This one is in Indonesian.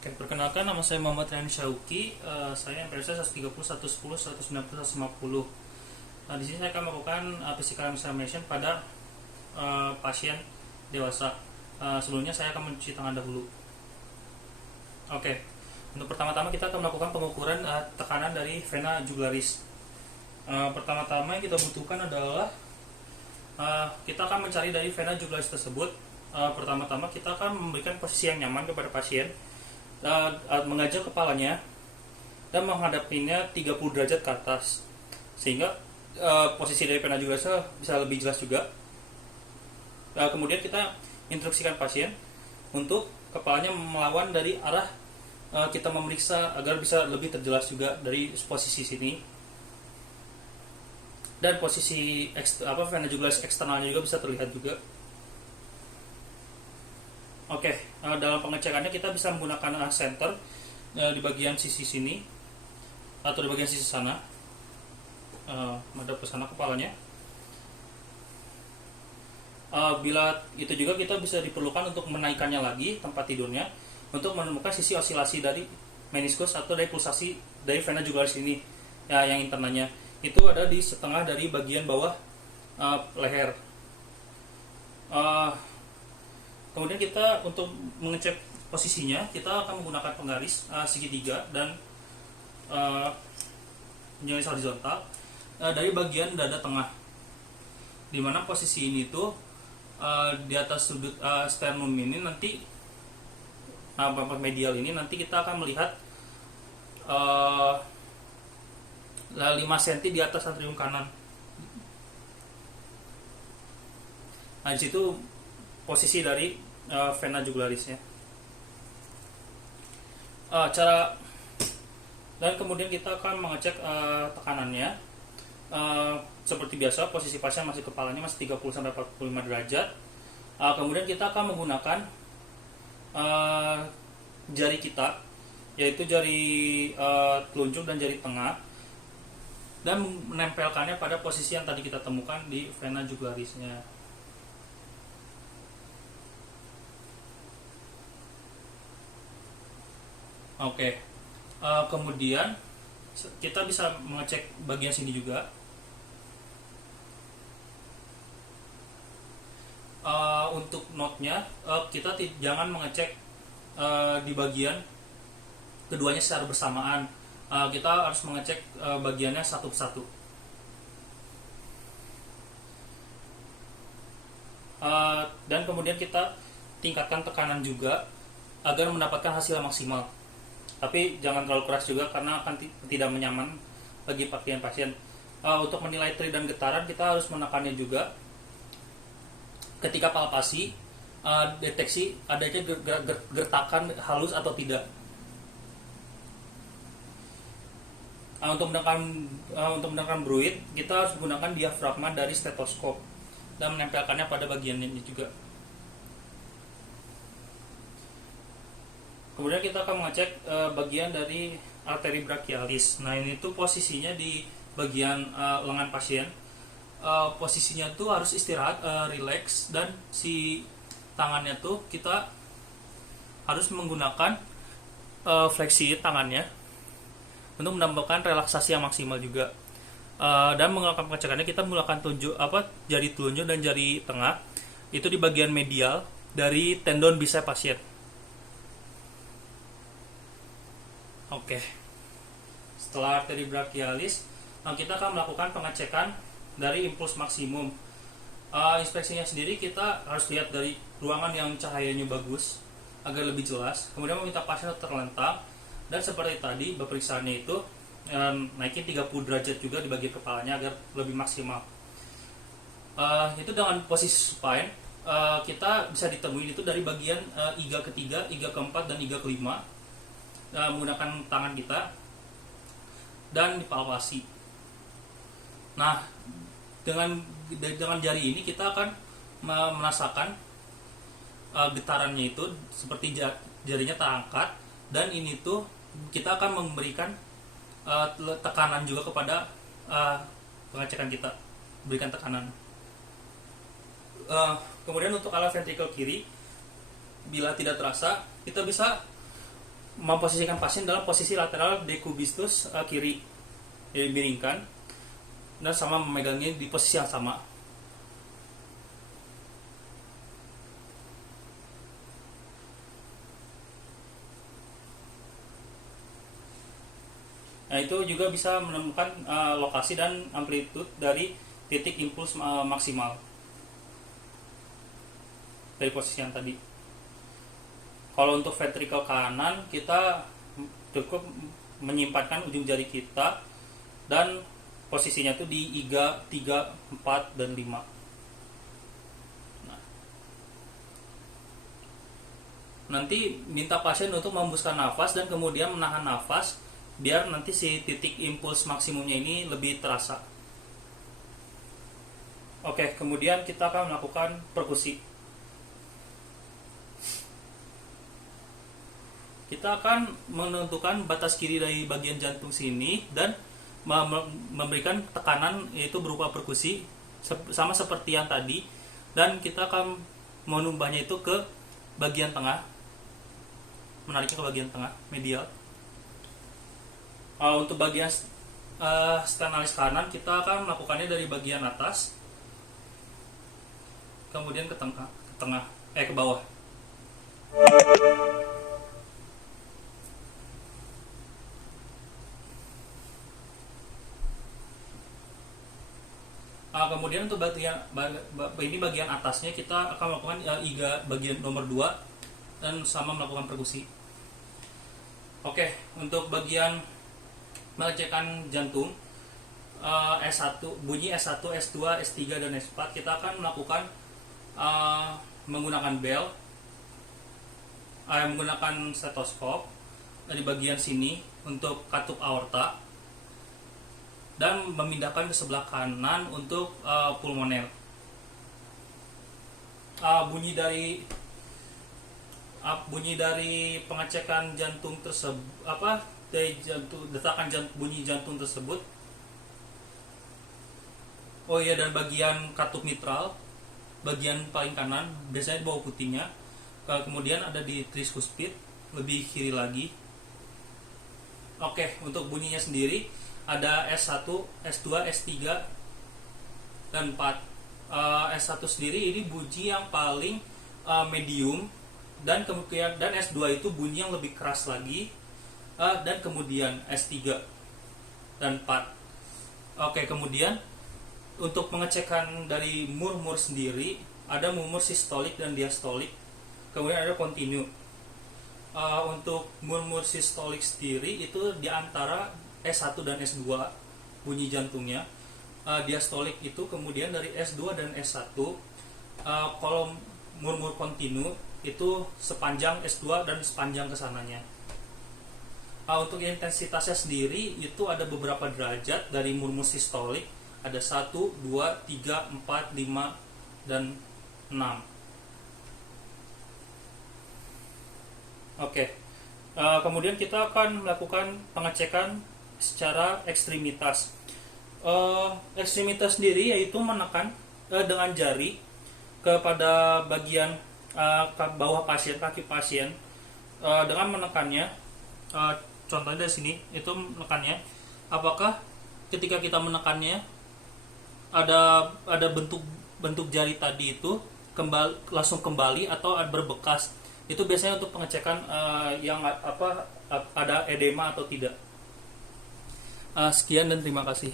Perkenalkan, nama saya Muhammad Rani Syauki. Saya MPRS 130, 110, 190, 150. Di sini saya akan melakukan physical examination pada pasien dewasa. Sebelumnya saya akan mencuci tangan dahulu. Oke. Untuk pertama-tama kita akan melakukan pengukuran tekanan dari vena jugularis. Pertama-tama yang kita butuhkan adalah kita akan mencari dari vena jugularis tersebut. Pertama-tama kita akan memberikan posisi yang nyaman kepada pasien, mengajak kepalanya dan menghadapinya 30 derajat ke atas, sehingga posisi dari vena jugularis bisa lebih jelas juga. Kemudian kita instruksikan pasien untuk kepalanya melawan dari arah kita memeriksa agar bisa lebih terjelas juga dari posisi sini, dan posisi vena jugularis eksternalnya juga bisa terlihat juga. Oke, dalam pengecekannya kita bisa menggunakan senter di bagian sisi sini atau di bagian sisi sana, madep ke sana kepalanya. Bila itu juga kita bisa diperlukan untuk menaikkannya lagi tempat tidurnya untuk menemukan sisi osilasi dari meniskus atau dari pulsasi dari vena jugularis ini, yang internanya itu ada di setengah dari bagian bawah leher. Kemudian kita untuk mengecek posisinya, kita akan menggunakan penggaris segitiga dan garis horizontal dari bagian dada tengah, di mana posisi ini tuh di atas sudut sternum ini nanti, bumper medial ini nanti kita akan melihat 5 cm di atas atrium kanan. Nah, di situ posisi dari vena jugularisnya. Dan kemudian kita akan mengecek tekanannya. Seperti biasa, posisi pasien masih kepalanya masih 30-45 derajat. Kemudian kita akan menggunakan jari kita, yaitu jari telunjuk dan jari tengah, dan menempelkannya pada posisi yang tadi kita temukan di vena jugularisnya. Oke, kemudian kita bisa mengecek bagian sini juga. Untuk notnya, kita jangan mengecek di bagian keduanya secara bersamaan. Kita harus mengecek bagiannya satu persatu. Dan kemudian kita tingkatkan tekanan juga agar mendapatkan hasil yang maksimal. Tapi jangan terlalu keras juga karena akan tidak nyaman bagi pasien. Untuk menilai teri dan getaran, kita harus menekannya juga. Ketika palpasi, deteksi adanya gertakan halus atau tidak. Untuk menekan bruit, kita harus menggunakan diafragma dari stetoskop dan menempelkannya pada bagian ini juga. Kemudian kita akan mengecek bagian dari arteri brachialis. Nah, ini tuh posisinya di bagian lengan pasien. Posisinya tuh harus istirahat, relax, dan si tangannya tuh kita harus menggunakan fleksi tangannya untuk mendapatkan relaksasi yang maksimal juga. Dan melakukan pengecekannya kita menggunakan jari telunjuk dan jari tengah itu di bagian medial dari tendon bicep pasien. Oke. Setelah arteri brachialis, kita akan melakukan pengecekan dari impuls maksimum. Inspeksinya sendiri kita harus lihat dari ruangan yang cahayanya bagus agar lebih jelas. Kemudian meminta pasien terlentang, dan seperti tadi pemeriksaannya itu naikin 30 derajat juga di bagian kepalanya agar lebih maksimal. Itu dengan posisi supine, kita bisa ditemuin itu dari bagian iga ketiga, iga keempat, dan iga kelima, menggunakan tangan kita dan dipalpasi. Nah, dengan jari ini kita akan merasakan getarannya itu seperti jarinya terangkat, dan ini tuh kita akan memberikan tekanan juga kepada pengecekan kita, berikan tekanan. Kemudian untuk alat ventrikel kiri, bila tidak terasa, kita bisa memposisikan pasien dalam posisi lateral decubiscus kiri, dimiringkan, dan sama memegangnya di posisi yang sama. Nah, itu juga bisa menemukan lokasi dan amplitude dari titik impuls maksimal dari posisi yang tadi. Kalau untuk ventricle kanan, kita cukup menyimpankan ujung jari kita dan posisinya itu di iga 3, 4, dan 5. Nah, nanti minta pasien untuk menghembuskan nafas dan kemudian menahan nafas biar nanti si titik impuls maksimumnya ini lebih terasa. Oke, kemudian kita akan melakukan perkusi. Kita akan menentukan batas kiri dari bagian jantung sini dan memberikan tekanan, yaitu berupa perkusi sama seperti yang tadi, dan kita akan menumbahnya itu ke bagian tengah, menariknya ke bagian tengah medial. Untuk bagian sternalis kanan, kita akan melakukannya dari bagian atas kemudian ke bawah. Kemudian untuk bagian atasnya kita akan melakukan iga bagian nomor 2 dan sama melakukan perkusi. Oke, untuk bagian mengecekkan jantung S1, bunyi S1, S2, S3, dan S4, kita akan melakukan menggunakan bel, menggunakan stetoskop dari bagian sini untuk katup aorta, dan memindahkan ke sebelah kanan untuk pulmoner. Bunyi dari pengecekan jantung tersebut, bunyi jantung tersebut. Oh iya, dan bagian katup mitral, bagian paling kanan biasanya di bawah putihnya, kemudian ada di tricuspid lebih kiri lagi. Oke, untuk bunyinya sendiri ada S1, S2, S3, dan 4. S1 sendiri ini bunyi yang paling medium, dan kemudian S2 itu bunyi yang lebih keras lagi, dan kemudian S3 dan 4. Oke, kemudian untuk pengecekan dari murmur sendiri, ada murmur sistolik dan diastolik, kemudian ada kontinu. Untuk murmur sistolik sendiri itu di antara S1 dan S2 bunyi jantungnya. Diastolik itu kemudian dari S2 dan S1. Kalau murmur kontinu itu sepanjang S2 dan sepanjang kesananya. Untuk intensitasnya sendiri itu ada beberapa derajat dari murmur sistolik, ada 1, 2, 3, 4, 5, dan 6. Oke. Kemudian kita akan melakukan pengecekan secara ekstremitas. Ekstremitas sendiri yaitu menekan dengan jari kepada bagian bawah pasien, kaki pasien, dengan menekannya. Contohnya dari sini itu menekannya. Apakah ketika kita menekannya ada bentuk jari tadi itu langsung kembali atau berbekas? Itu biasanya untuk pengecekan yang ada edema atau tidak. Sekian dan terima kasih.